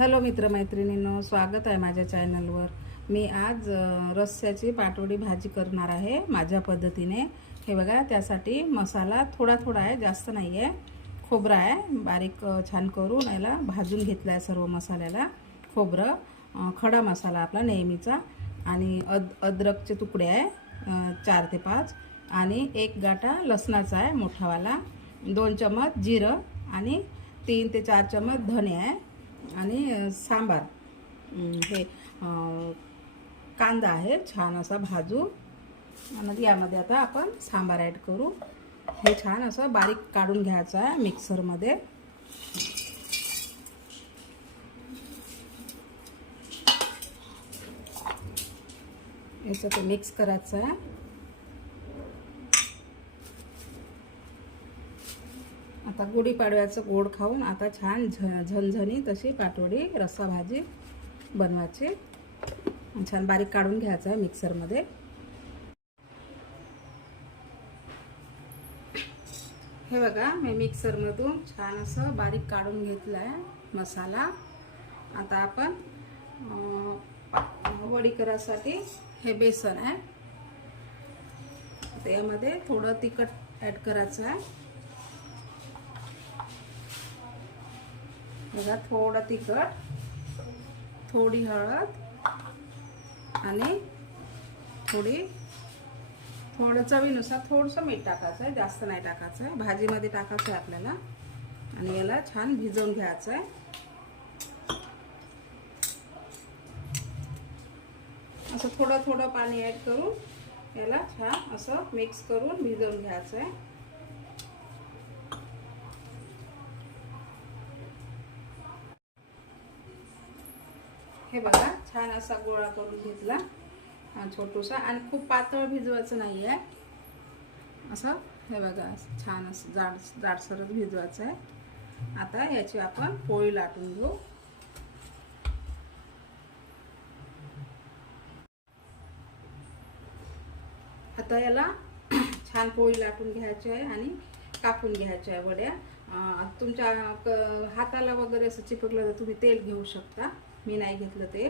Hello मित्रमैत्रिणींनो स्वागत आहे माझ्या चॅनलवर. मी आज रस्स्याची पाटवडी भाजी करणार आहे माझ्या पद्धतीने. हे बघा त्यासाठी मसाला थोडा थोडा आहे जास्त नाही आहे खोबरं आहे बारीक छान करून याला भाजून घेतला आहे सर्व मसाल्याला. खोबरं खडा मसाला आपला नेहमीचा. आणि अद अद्रकचे तुकडे आहे चार ते पाच. आणि एक गाठा लसणाचा आहे मोठावाला. दोन चमच जिरं आणि तीन ते चार चमच धने आहे. आणि सांबार. हे कांदा आहे छान असा भाजू. आणि यामध्ये आता आपण सांबार ॲड करू. हे छान असं बारीक काढून घ्यायचं आहे मिक्सरमध्ये. याचं ते मिक्स करायचं आहे. आता गुढीपाडव्याचं गोड खाऊन आता छान झ झणझणी तशी पाटवडी रस्सा भाजी बनवायची. छान बारीक काढून घ्यायचं आहे मिक्सरमध्ये. हे बघा मी मिक्सरमधून छान असं बारीक काढून घेतलं आहे मसाला. आता आपण वडी करायसाठी हे बेसन आहे. त्यामध्ये थोडं तिखट ॲड करायचं आहे. बघा थोडं तिखट थोडी हळद आणि थोडी थोडं चवीनुसार थोडंसं मीठ टाकायचं आहे जास्त नाही टाकायचं आहे. भाजीमध्ये टाकायचं आहे आपल्याला. आणि याला छान भिजवून घ्यायचं आहे. असं थोडं थोडं पाणी ॲड करून याला छान असं मिक्स करून भिजवून घ्यायचं आहे. हे बघा छान असा गोळा करून घेतला. छोटूसा. आणि खूप पातळ भिजवायचं नाही आहे असं हे बघा छान असं जाड जाडसरच भिजवायचं आहे. आता याची आपण पोळी लाटून घेऊ. आता याला छान पोळी लाटून घ्यायची आहे आणि कापून घ्यायच्या आहे वड्या. तुमच्या क- हाताला वगैरे असं चिपकलं तर तुम्ही तेल घेऊ शकता. मी नाही घेतलं ते.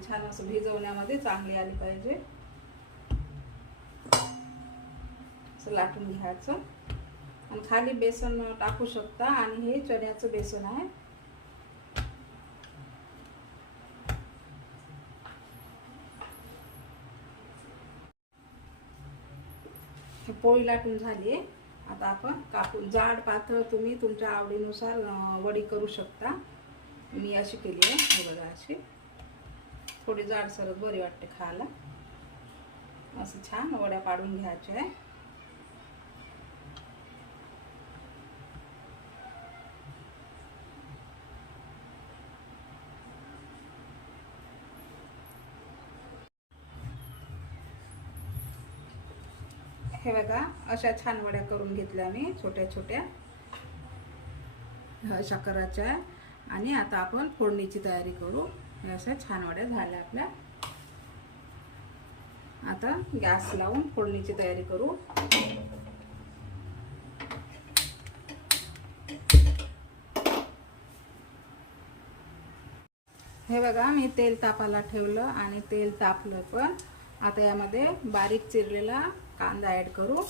छान असं भिजवण्यामध्ये चांगली आली पाहिजे. असं लाटून घ्यायचं. आणि खाली बेसन टाकू शकता आणि हे चण्याचं बेसन आहे. पोळी लाटून झाली आहे. आता आपण कापून जाड पातळ तुम्ही तुमच्या आवडीनुसार वडी करू शकता. मी अशी केली आहे. हे बघा अशी. थोडी जाडसरच बरी वाटते खायला. असं छान वड्या पाडून घ्यायच्या आहे. हे बघा अशा छान वड्या करून घेतल्या मी छोट्या छोट्या अशा करायच्या आहे. आणि आता आपण फोडणीची तयारी करू. अशा छान वड्या झाल्या आपल्या. आता गॅस लावून फोडणीची तयारी करू. हे बघा मी तेल तापायला ठेवलं आणि तेल तापलं पण आता यामध्ये बारीक चिरलेला कांदा ॲड करू.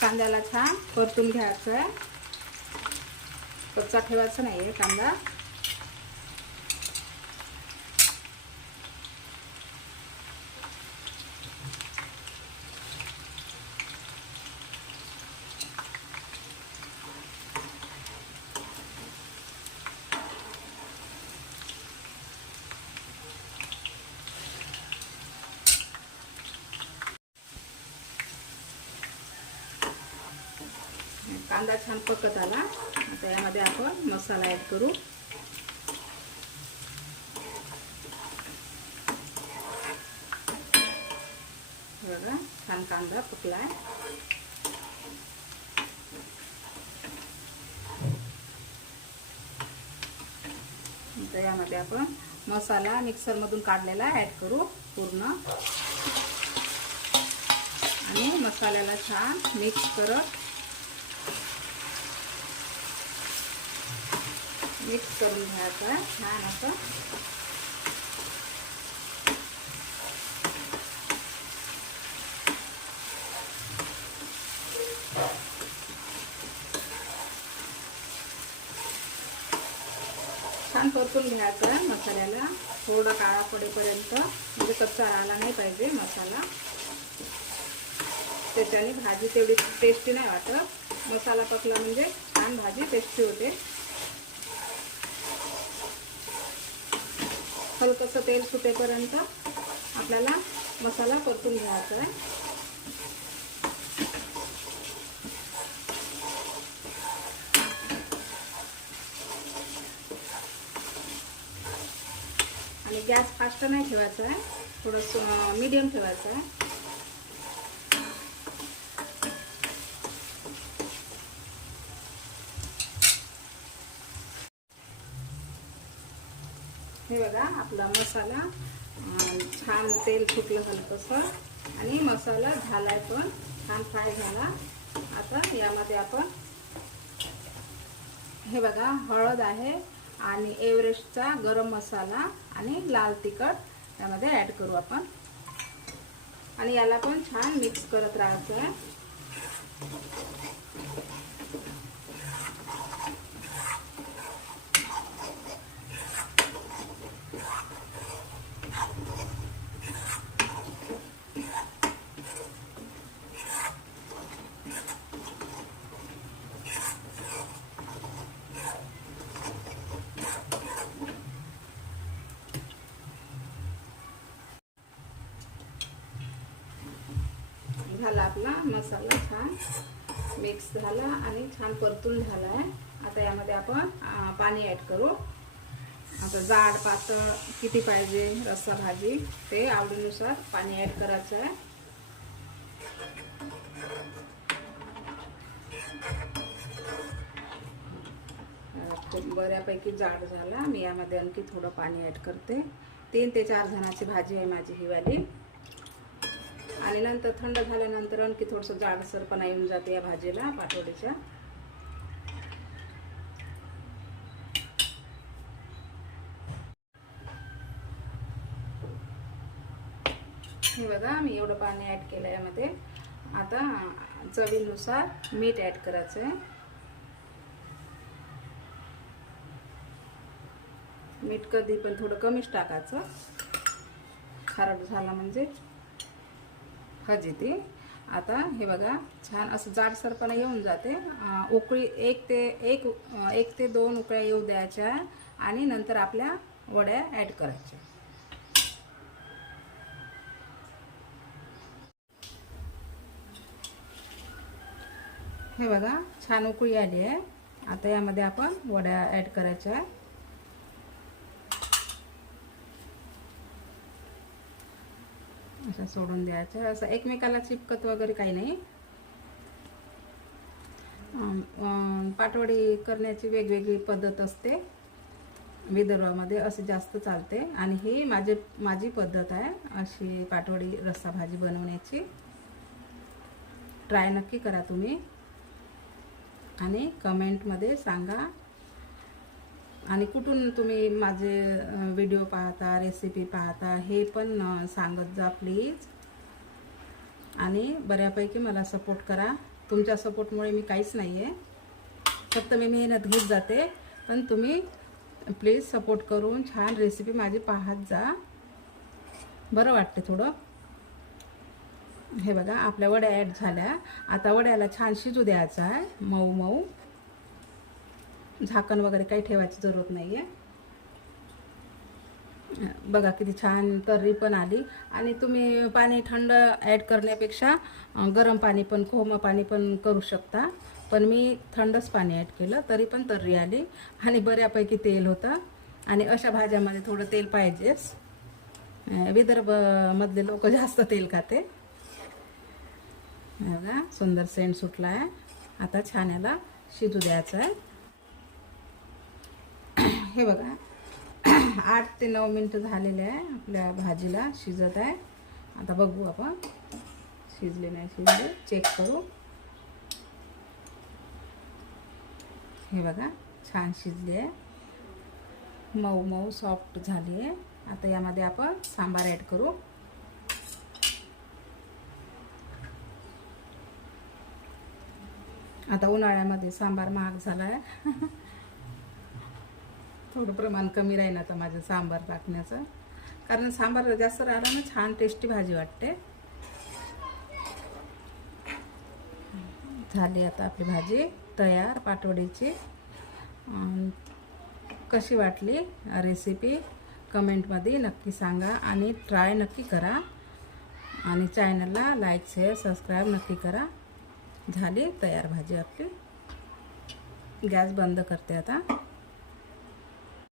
कांद्याला छान परतून घ्यायचं आहे. कच्चा ठेवायचा नाही आहे कांदा. कांदा छान पकत आला. आता यामध्ये आपण मसाला ॲड करू. बघा छान कांदा पकलाय. आता यामध्ये आपण मसाला मिक्सरमधून काढलेला ॲड करू पूर्ण. आणि मसाल्याला छान मिक्स करत मिक्स करून घ्यायचं आहे. छान असं. छान परतून घ्यायचं आहे मसाल्याला. थोडा काळा पडेपर्यंत. म्हणजे कच्चा राहिला नाही पाहिजे मसाला. त्याच्याने भाजी तेवढी टेस्टी नाही वाटत. मसाला पकला म्हणजे छान भाजी टेस्टी होते. हलकंसं तेल सुटेपर्यंत आपल्याला मसाला परतून घ्यायचा आहे. आणि गॅस फास्ट नाही ठेवायचा आहे. थोडंसं मीडियम ठेवायचं आहे. हे बघा आपला मसाला. छान तेल फुटलं हलकंसं. आणि मसाला झालाय पण छान फ्राय झाला. आता यामध्ये आपण हे बघा हळद आहे आणि एव्हरेस्टचा गरम मसाला आणि लाल तिखट यामध्ये ॲड करू आपण. आणि याला पण छान मिक्स करत राहायचं आहे. झाला आपला मसाला छान मिक्स झाला आणि छान परतून झाला आहे आता यामध्ये आपण पाणी ॲड करू. आता जाड पातळ किती पाहिजे रस्सा भाजी ते आवडीनुसार पाणी ॲड करायचं आहे. बऱ्यापैकी जाड झाला. मी यामध्ये आणखी थोडं पाणी ॲड करते. तीन ते चार जणांची भाजी आहे माझी ही वाली आणि नंतर थंड झाल्यानंतर आणखी थोडंसं जाडसरपणा येऊन जाते या भाजीला पाठवडीच्या हे बघा मी एवढं पाणी ॲड केलं यामध्ये. आता चवीनुसार मीठ ॲड करायचं आहे मीठ कधी पण थोडं कमीच टाकायचं. खारट झाला म्हणजे भाजी आता हे बघा छान असं जाडसरपणा येऊन जाते. उकळी एक ते एक एक ते दोन उकळ्या येऊ द्यायच्या आणि नंतर आपल्या वड्या ॲड करायच्या. हे बघा छान उकळी आली आहे. आता यामध्ये आपण वड्या ॲड करायच्या. असं सोडून द्यायचं. असं एकमेकाला चिपकत वगैरे काही नाही. पाटवडी करण्याची वेगवेगळी पद्धत असते. विदर्भामध्ये असे जास्त चालते. आणि ही माझे माझी पद्धत आहे अशी पाटवडी रस्सा भाजी बनवण्याची. ट्राय नक्की करा तुम्ही. आणि कमेंटमध्ये सांगा आणि कुठून तुम्ही माझे व्हिडिओ पाहता रेसिपी पाहता हे पण सांगत जा प्लीज आणि बऱ्यापैकी मला सपोर्ट करा. तुमच्या सपोर्टमुळे मी काहीच नाही आहे फक्त मी मेहनत घेत जाते. पण तुम्ही प्लीज सपोर्ट करून छान रेसिपी माझी पाहत जा. बरं वाटते थोडं. हे बघा आपल्या वड्या ॲड झाल्या. आता वड्याला छान शिजू द्यायचा आहे. मऊ मऊ. झाकण वगैरे काही ठेवायची जरूरत नाही आहे बघा किती छान तर्री पण आली. आणि तुम्ही पाणी थंड ॲड करण्यापेक्षा गरम पाणी पण कोमं पाणी पण करू शकता. पण मी थंडच पाणी ॲड केलं तरी पण तर्री आली. आणि बऱ्यापैकी तेल होतं. आणि अशा भाज्यामध्ये थोडं तेल पाहिजेच विदर्भमधले लोक जास्त तेल खाते. बघा सुंदर सेंट सुटला आहे आता छान याला शिजू द्यायचं आहे हे बघा. आठ ते नऊ मिनटं झालेले आहे आपल्या भाजीला. शिजत आहे. आता बघू आपण. शिजले नाही शिजले. चेक करू. हे बघा. छान शिजले आहे. मऊ मऊ सॉफ्ट झाली आहे. आता यामध्ये आपण सांबार ॲड करू. आता उन्हाळ्यामध्ये सांबार महाग झाला आहे. थोडं प्रमाण कमी राहील आता माझं सांबार टाकण्याचं. कारण सांबार जास्त राहिला ना छान टेस्टी भाजी वाटते. झाली आता आपली भाजी तयार पाटवडीची. कशी वाटली रेसिपी कमेंटमध्ये नक्की सांगा आणि ट्राय नक्की करा. आणि चॅनलला लाईक शेअर सबस्क्राईब नक्की करा. झाली तयार भाजी आपली. गॅस बंद करते आता.